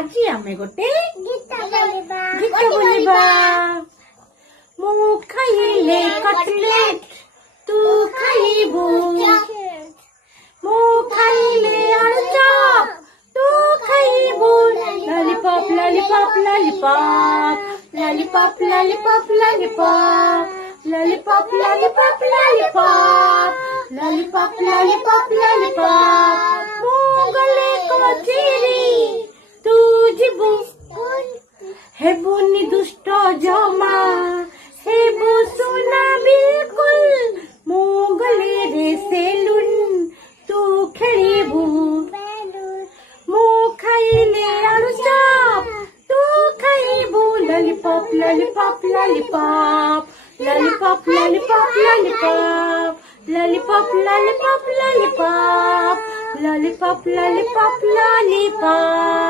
ଆଜି ଆମେ ଗୋଟେ ଗୀତ ବୋଲିବା। ମୁଁ ଖାଇଲେ କଟଲେଟ୍ ତୁ ଖାଇବୁ, ମୁଁ ଖାଇଲେ ଆଳୁଚପ ତୁ ଖାଇବୁ। Lollipop lollipop lollipop lollipop lollipop lollipop lollipop lollipop lollipop lollipop lollipop lollipop. ମୁଁ ଗଲେ କଚେରୀ ତୁ ଯିବୁ, ହେବୁନି ଦୁଷ୍ଟ ଜମା, ହେବୁ ସୁନା ବିଲକୁଲ। ମୁଁ ଗଲେ ରେ ସେଲୁନ ତୁ ଖେଳିବୁ, ମୁଁ ଖାଇଲେ ଆଳୁଚପ ତୁ ଖାଇବୁ। Lollipop lollipop lollipop lollipop lollipop lollipop lollipop lollipop lollipop lollipop lollipop lollipop.